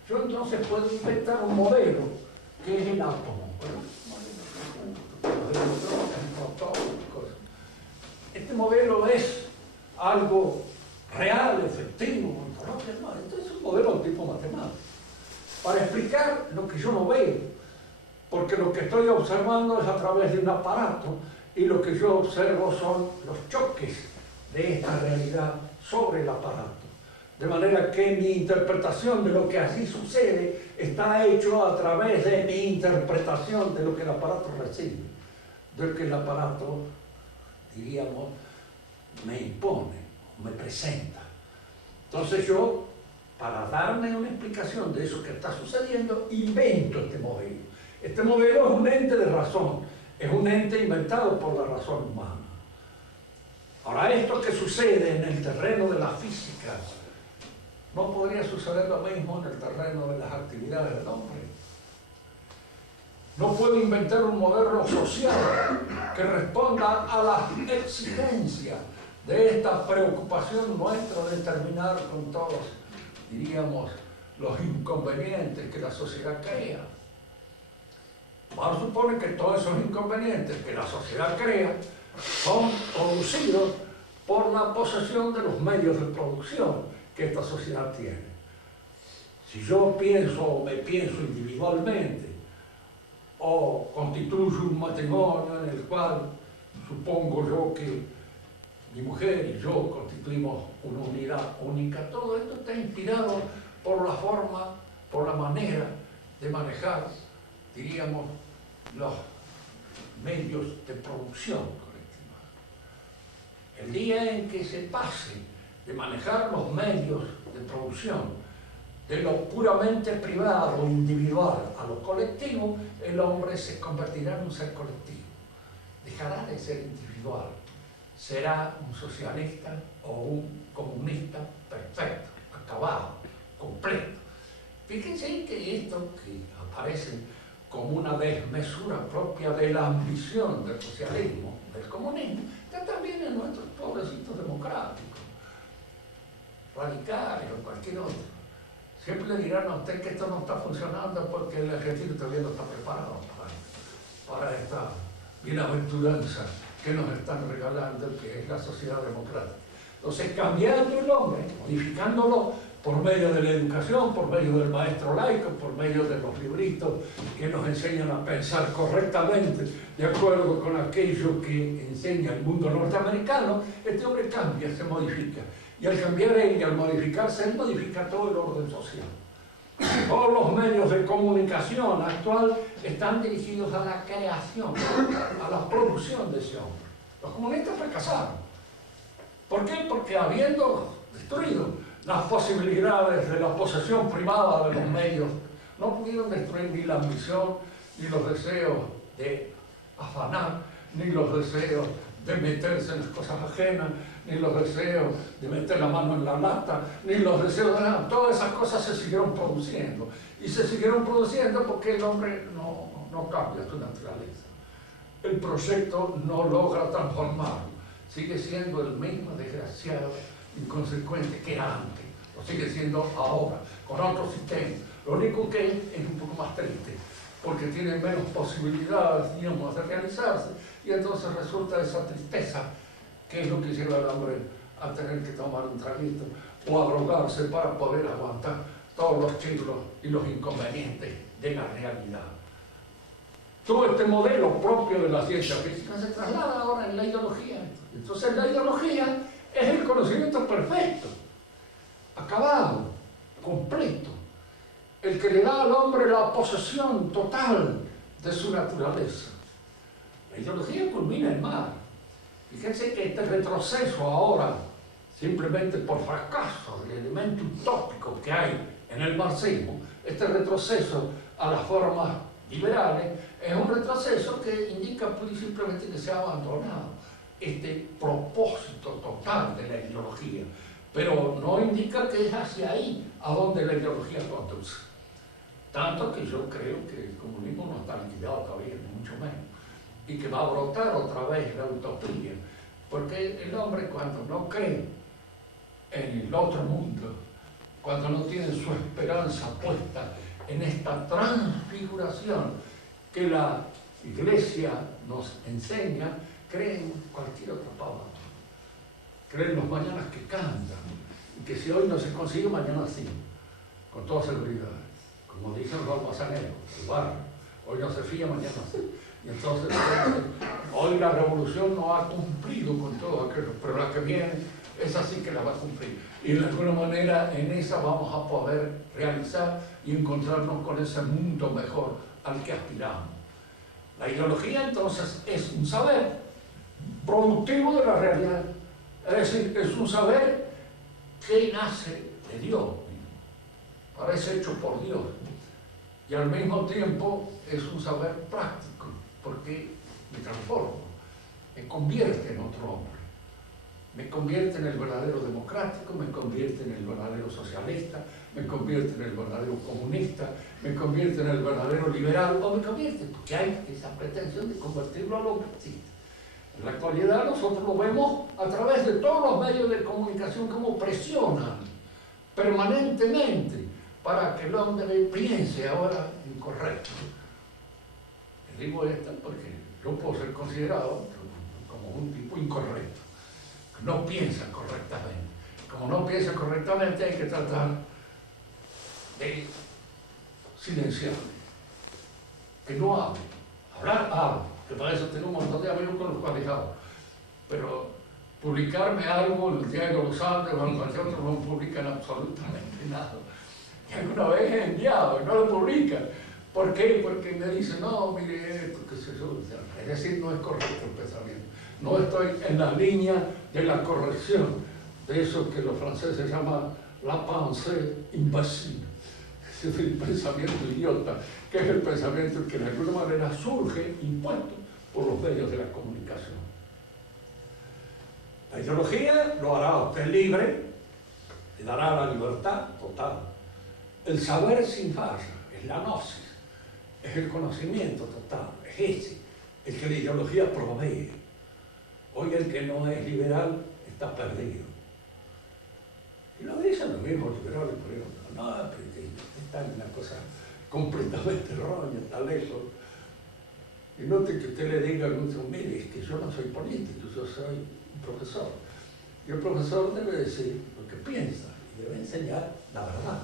yo entonces puedo inventar un modelo que es el átomo. Este modelo es algo real, efectivo, esto es un modelo tipo matemático, para explicar lo que yo no veo, porque lo que estoy observando es a través de un aparato y lo que yo observo son los choques de esta realidad sobre el aparato. De manera que mi interpretación de lo que así sucede está hecho a través de mi interpretación de lo que el aparato recibe, de lo que el aparato, diríamos, me impone, me presenta. Entonces yo, para darme una explicación de eso que está sucediendo, invento este modelo. Este modelo es un ente de razón, es un ente inventado por la razón humana. Ahora, esto que sucede en el terreno de la física, ¿no podría suceder lo mismo en el terreno de las actividades del hombre? No puedo inventar un modelo social que responda a las exigencias de esta preocupación nuestra de terminar con todos, diríamos, los inconvenientes que la sociedad crea. Vamos a suponer que todos esos inconvenientes que la sociedad crea son producidos por la posesión de los medios de producción que esta sociedad tiene. Si yo pienso o me pienso individualmente, o constituyo un matrimonio en el cual supongo yo que mi mujer y yo constituimos una unidad única. Todo esto está inspirado por la forma, por la manera de manejar, diríamos, los medios de producción colectiva. El día en que se pase de manejar los medios de producción de lo puramente privado, individual, a lo colectivo, el hombre se convertirá en un ser colectivo. Dejará de ser individual. Será un socialista o un comunista perfecto, acabado, completo. Fíjense que esto que aparece como una desmesura propia de la ambición del socialismo, del comunismo, está también en nuestros pobrecitos democráticos, radicales o cualquier otro. Siempre le dirán a usted que esto no está funcionando porque el argentino todavía no está preparado para esta bienaventuranza que nos están regalando, que es la sociedad democrática. Entonces, cambiando el hombre, modificándolo por medio de la educación, por medio del maestro laico, por medio de los libritos que nos enseñan a pensar correctamente de acuerdo con aquello que enseña el mundo norteamericano, este hombre cambia, se modifica. Y al cambiar él y al modificarse, él modifica todo el orden social. Todos los medios de comunicación actual están dirigidos a la creación, a la producción de ese hombre. Los comunistas fracasaron. ¿Por qué? Porque habiendo destruido las posibilidades de la posesión privada de los medios, no pudieron destruir ni la ambición, ni los deseos de afanar, ni los deseos de meterse en las cosas ajenas, ni los deseos de meter la mano en la lata, ni los deseos de nada. Todas esas cosas se siguieron produciendo. Y se siguieron produciendo porque el hombre no cambia su naturaleza. El proyecto no logra transformarlo. Sigue siendo el mismo desgraciado, inconsecuente que era antes. Lo sigue siendo ahora, con otro sistema. Lo único que es un poco más triste, porque tiene menos posibilidades, digamos, de realizarse, y entonces resulta esa tristeza, que es lo que lleva al hombre a tener que tomar un traguito o a drogarse para poder aguantar todos los chirlos y los inconvenientes de la realidad. Todo este modelo propio de la ciencia física se traslada ahora en la ideología. Entonces la ideología es el conocimiento perfecto, acabado, completo, el que le da al hombre la posesión total de su naturaleza. La ideología culmina en mal. Fíjense que este retroceso ahora, simplemente por fracaso del elemento utópico que hay en el marxismo, este retroceso a las formas liberales, es un retroceso que indica pura y simplemente que se ha abandonado este propósito total de la ideología, pero no indica que es hacia ahí a donde la ideología conduce. Tanto que yo creo que el comunismo no está liquidado todavía, ni mucho menos, y que va a brotar otra vez la utopía, porque el hombre cuando no cree en el otro mundo, cuando no tiene su esperanza puesta en esta transfiguración que la Iglesia nos enseña, cree en cualquier otra palabra, cree en los mañanas que cantan, y que si hoy no se consigue, mañana sí, con toda seguridad, como dicen los almazaneros, el barrio, hoy no se fía, mañana sí. Y entonces, hoy la revolución no ha cumplido con todo aquello, pero la que viene, esa sí que la va a cumplir. Y de alguna manera en esa vamos a poder realizar y encontrarnos con ese mundo mejor al que aspiramos. La ideología entonces es un saber productivo de la realidad, es decir, es un saber que nace de Dios, parece hecho por Dios, y al mismo tiempo es un saber práctico, porque me transforma, me convierte en otro hombre, me convierte en el verdadero democrático, me convierte en el verdadero socialista, me convierte en el verdadero comunista, me convierte en el verdadero liberal, o me convierte, porque hay esa pretensión de convertirlo a lo que existe. En la actualidad nosotros lo vemos a través de todos los medios de comunicación como presionan permanentemente para que el hombre piense ahora incorrecto. Le digo esto porque yo puedo ser considerado como un tipo incorrecto, que no piensa correctamente. Como no piensa correctamente hay que tratar de silenciarle, que no hable. Hablar, habla, que para eso tengo un montón de amigos con los cuales hablo, pero publicarme algo en el Diario de los Andes o en cualquier otro, no publican absolutamente nada. Y alguna vez he enviado y no lo publican. ¿Por qué? Porque me dicen, no, mire esto, qué sé yo. Es decir, no es correcto el pensamiento. No estoy en la línea de la corrección, de eso que los franceses llaman la pensée imbécile. Es el pensamiento idiota, que es el pensamiento que de alguna manera surge impuesto por los medios de la comunicación. La ideología lo hará a usted libre, le dará la libertad total. El saber sin falla es la gnosis, es el conocimiento total, es ese, el que la ideología provee. Hoy el que no es liberal está perdido. Y lo dicen los mismos liberales, por ejemplo, no, pero está en una cosa completamente errónea, está lejos. Y note que usted le diga a algún, mire, es que yo no soy político, yo soy un profesor. Y el profesor debe decir lo que piensa y debe enseñar la verdad.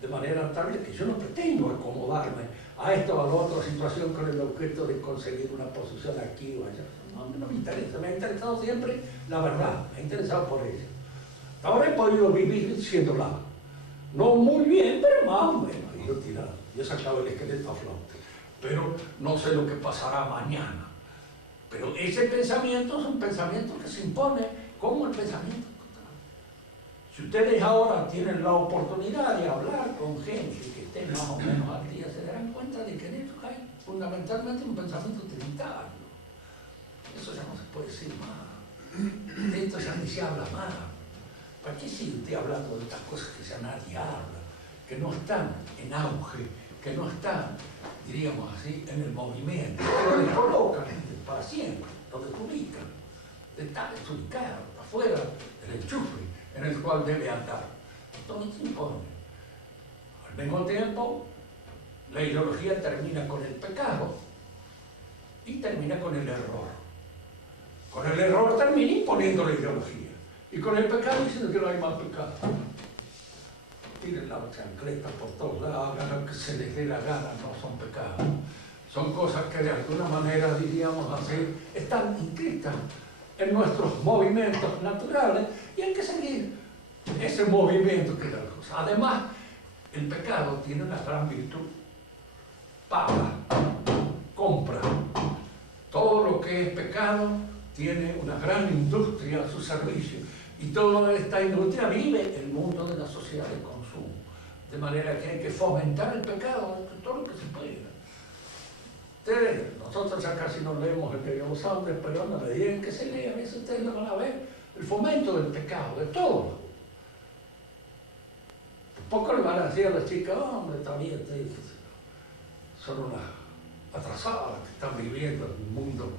De manera tal que yo no pretendo acomodarme a esta o a la otra situación con el objeto de conseguir una posición aquí o allá. No me interesa, me ha interesado siempre la verdad, me ha interesado por ella. Ahora he podido vivir siéndola. No muy bien, pero más o menos. Y yo tirado, yo he sacado el esqueleto a flote. Pero no sé lo que pasará mañana. Pero ese pensamiento es un pensamiento que se impone como el pensamiento total. Si ustedes ahora tienen la oportunidad de hablar con gente que esté más o menos al día, se darán cuenta de que en esto hay fundamentalmente un pensamiento trinitario. Eso ya no se puede decir más. De esto ya ni se habla más. ¿Para qué sigue usted hablando de estas cosas que ya nadie habla? Que no están en auge, que no están, diríamos así, en el movimiento, pero les colocan para siempre, donde publican, está desubicado, afuera del enchufe en el cual debe andar. Entonces se impone. Al mismo tiempo, la ideología termina con el pecado y termina con el error. Con el error termina imponiendo la ideología. Y con el pecado diciendo que no hay más pecado. Tiren la chancleta por todos lados, hagan lo que se les dé la gana, no son pecados. Son cosas que de alguna manera, diríamos así, están inscritas en nuestros movimientos naturales y hay que seguir ese movimiento que es la cosa. Además, el pecado tiene una gran virtud. Paga, compra. Todo lo que es pecado tiene una gran industria a su servicio. Y toda esta industria vive el mundo de la sociedad de consumo. De manera que hay que fomentar el pecado todo lo que se pueda. Nosotros ya casi no leemos el Diario de los Andes, pero en la medida en que se lea, a veces ustedes lo van a ver, el fomento del pecado, de todo. Tampoco le van a decir a las chicas, hombre, también son unas atrasadas que están viviendo en un mundo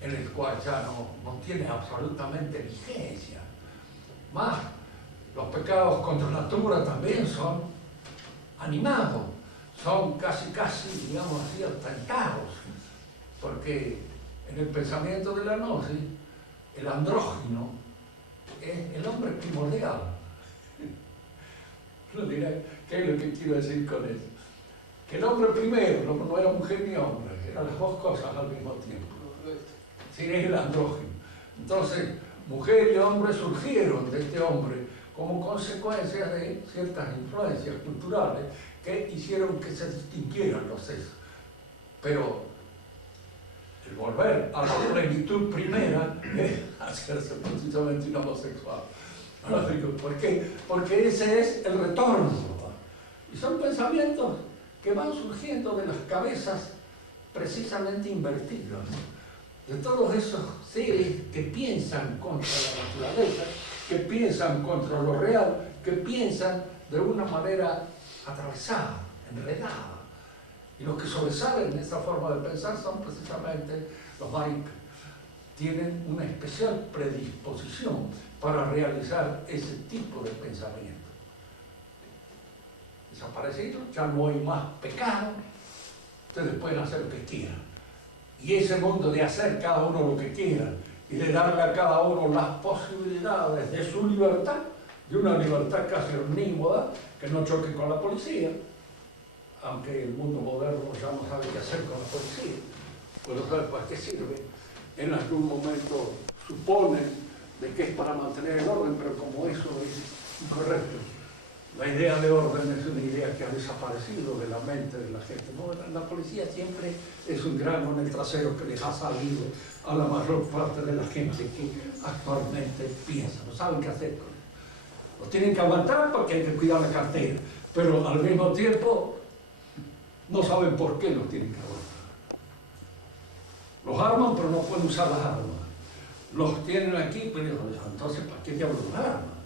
en el cual ya no tiene absolutamente vigencia. Más, los pecados contra la natura también son animados, son casi, digamos así, atentados, porque en el pensamiento de la gnosis, el andrógino es el hombre primordial. Uno dirá, ¿qué es lo que quiero decir con eso? Que el hombre primero no era mujer ni hombre, eran las dos cosas al mismo tiempo. Sí, es el andrógino. Entonces, mujer y hombre surgieron de este hombre como consecuencia de ciertas influencias culturales que hicieron que se distinguieran los sexos. Pero el volver a la plenitud primera es hacerse precisamente un homosexual. ¿Por qué? Porque ese es el retorno. Y son pensamientos que van surgiendo de las cabezas precisamente invertidas. De todos esos seres que piensan contra la naturaleza, que piensan contra lo real, que piensan de una manera atravesada, enredada. Y los que sobresalen en esa forma de pensar son precisamente los maricas. Tienen una especial predisposición para realizar ese tipo de pensamiento. Desaparecido, ya no hay más pecado, ustedes pueden hacer lo que quieran. Y ese mundo de hacer cada uno lo que quiera y de darle a cada uno las posibilidades de su libertad, de una libertad casi omnímoda, que no choque con la policía, aunque el mundo moderno ya no sabe qué hacer con la policía, pues no sabe para qué sirve. En algún momento suponen de que es para mantener el orden, pero como eso es incorrecto. La idea de orden es una idea que ha desaparecido de la mente de la gente. ¿No? La policía siempre es un grano en el trasero que les ha salido a la mayor parte de la gente que actualmente piensa, no saben qué hacer con eso. Los tienen que aguantar porque hay que cuidar la cartera, pero al mismo tiempo no saben por qué los tienen que aguantar. Los arman, pero no pueden usar las armas. Los tienen aquí, pero entonces ¿para qué diablos los arman?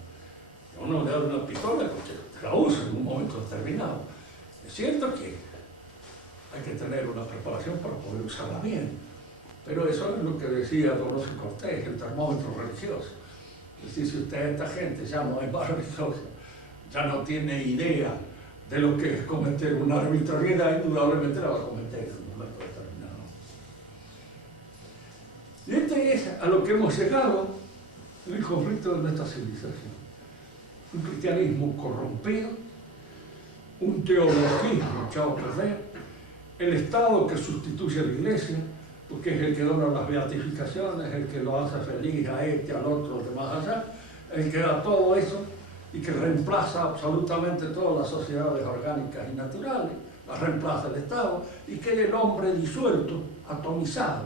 Uno le da una pistola porque la usa en un momento determinado. Es cierto que hay que tener una preparación para poder usarla bien, pero eso es lo que decía Don José Cortés, el termómetro religioso. Es decir, si usted a esta gente ya no es más religiosa, ya no tiene idea de lo que es cometer una arbitrariedad, indudablemente la va a cometer en un momento determinado. Y este es a lo que hemos llegado en el conflicto de nuestra civilización. Un cristianismo corrompido, un teologismo echado a perder, el Estado que sustituye a la Iglesia, porque es el que dona las beatificaciones, el que lo hace feliz a este, al otro, al demás allá, el que da todo eso y que reemplaza absolutamente todas las sociedades orgánicas y naturales, las reemplaza el Estado, y que el hombre disuelto, atomizado,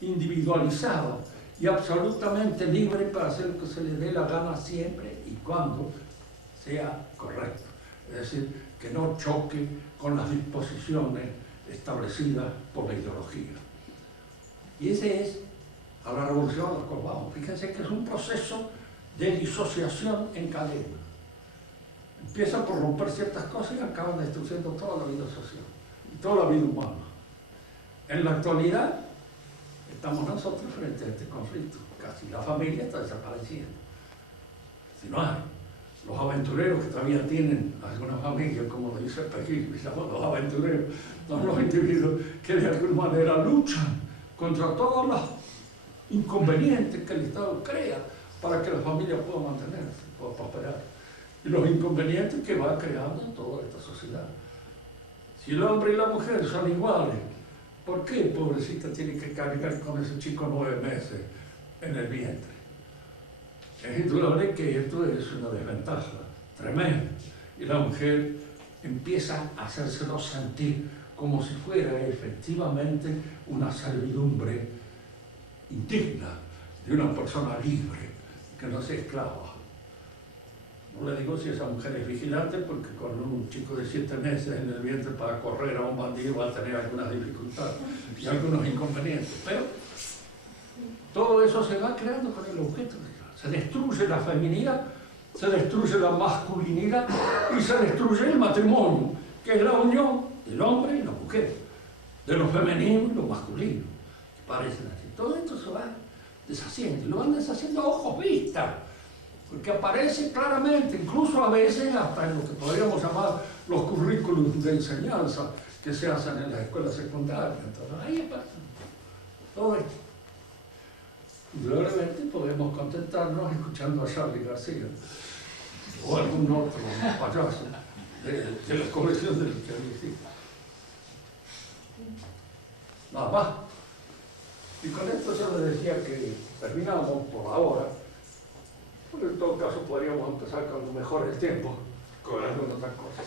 individualizado y absolutamente libre para hacer lo que se le dé la gana siempre y cuando sea correcto. Es decir, que no choque con las disposiciones establecidas por la ideología. Y ese es a la revolución a la cual vamos. Fíjense que es un proceso de disociación en cadena. Empieza por romper ciertas cosas y acaban destruyendo toda la vida social y toda la vida humana. En la actualidad estamos nosotros frente a este conflicto. Casi la familia está desapareciendo. Si no hay. Los aventureros que todavía tienen alguna familia, como lo dice Peggy, los aventureros, son los individuos que de alguna manera luchan contra todos los inconvenientes que el Estado crea para que la familia pueda mantenerse, pueda prosperar. Y los inconvenientes que va creando en toda esta sociedad. Si el hombre y la mujer son iguales, ¿por qué, pobrecita, tiene que cargar con ese chico 9 meses en el vientre? Es indudable que esto es una desventaja tremenda. Y la mujer empieza a hacérselo sentir como si fuera efectivamente una servidumbre indigna de una persona libre, que no sea esclava. No le digo si esa mujer es vigilante, porque con un chico de 7 meses en el vientre para correr a un bandido va a tener algunas dificultades y algunos inconvenientes, pero todo eso se va creando con el objeto. Se destruye la feminidad, se destruye la masculinidad y se destruye el matrimonio, que es la unión del hombre y la mujer, de lo femenino y lo masculino, que parecen así. Todo esto se va deshaciendo, y lo van deshaciendo a ojos vistas, porque aparece claramente, incluso a veces hasta en lo que podríamos llamar los currículums de enseñanza que se hacen en las escuelas secundarias. Entonces, ahí pasa todo esto. Indudablemente podemos contentarnos escuchando a Charly García o algún otro payaso de la colección de los que hay. Nada más. Y con esto yo les decía que terminamos por ahora, pero en todo caso podríamos empezar con lo mejor el tiempo, con alguna otra cosa.